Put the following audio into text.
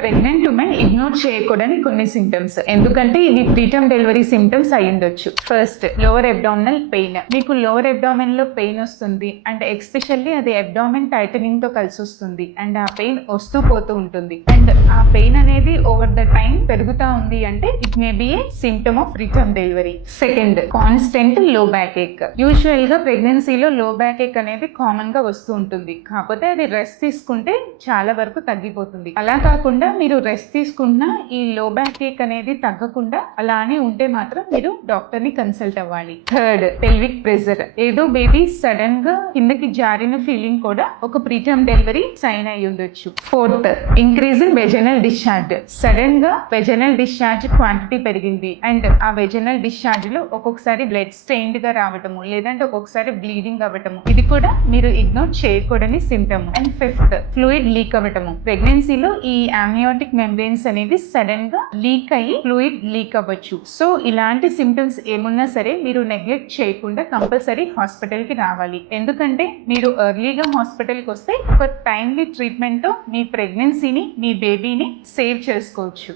Pregnant women ignore చేయకూడని కొన్ని symptoms, ఎందుకంటే ఇవి ప్రీటర్మ్ డెలివరీ సింటమ్స్ అయి ఉండొచ్చు. First, lower abdominal pain. మీకు లోవర్ అబ్డామిన్ లో పెయిన్ వస్తుంది అండ్ ఎస్పెషల్లీ అది అబ్డామిన్ టైటనింగ్ తో కలిసి వస్తుంది అండ్ ఆ పెయిన్ వస్తూ పోతూ ఉంటుంది అండ్ ఆ పెయిన్ అనేది ఓవర్ ద టైం పెరుగుతా ఉంది అంటే it may be A symptom of preterm delivery. Second, constant లో బ్యాక్ ఏక్. యూజువల్ గా ప్రెగ్నెన్సీలో లో బ్యాక్ ఏక్ అనేది కామన్ గా వస్తూ ఉంటుంది, కాకపోతే అది రెస్ట్ తీసుకుంటే చాలా వరకు తగ్గిపోతుంది. అలా కాకుండా మీరు రెస్ట్ తీసుకున్నా ఈ లో బ్యాక్ ఏక్ అనేది తగ్గకుండా అలానే ఉంటే మాత్రం మీరు డాక్టర్ ని కన్సల్ట్ అవ్వాలి. Third, pelvic pressure. ఏదో బేబీ సడన్ గా కిందకి జారిన ఫీలింగ్ కూడా ఒక ప్రీటర్మ్ డెలివరీ సైన్ అయి ఉండొచ్చు. Fourth, increase in vaginal discharge. Sudden గా వెజనల్ డిశ్చార్జ్ క్వాంటిటీ పెరిగింది అండ్ ఆ వెజనల్ డిశ్చార్జ్ లో ఒక్కొక్కసారి బ్లడ్ స్టెయిన్డ్ గా రావటము, లేదంటే ఒక్కొక్కసారి బ్లీడింగ్ అవ్వటము, ఇది కూడా మీరు ఇగ్నోర్ చేయకూడని symptom. And fifth, fluid leak అవ్వటము. ప్రెగ్నెన్సీలో ఈ amniotic membranes అనేది సడన్ గా లీక్ అయ్యి ఫ్లూయిడ్ లీక్ అవ్వచ్చు. సో ఇలాంటి సింటమ్స్ ఏమున్నా సరే మీరు నెగ్లెక్ట్ చేయకుండా కంపల్సరీ హాస్పిటల్ కి రావాలి. ఎందుకంటే మీరు ఎర్లీగా హాస్పిటల్ కి వస్తే ఒక టైమ్లీ ట్రీట్మెంట్ తో మీ ప్రెగ్నెన్సీని, మీ బేబీని సేవ్ చేసుకోవచ్చు.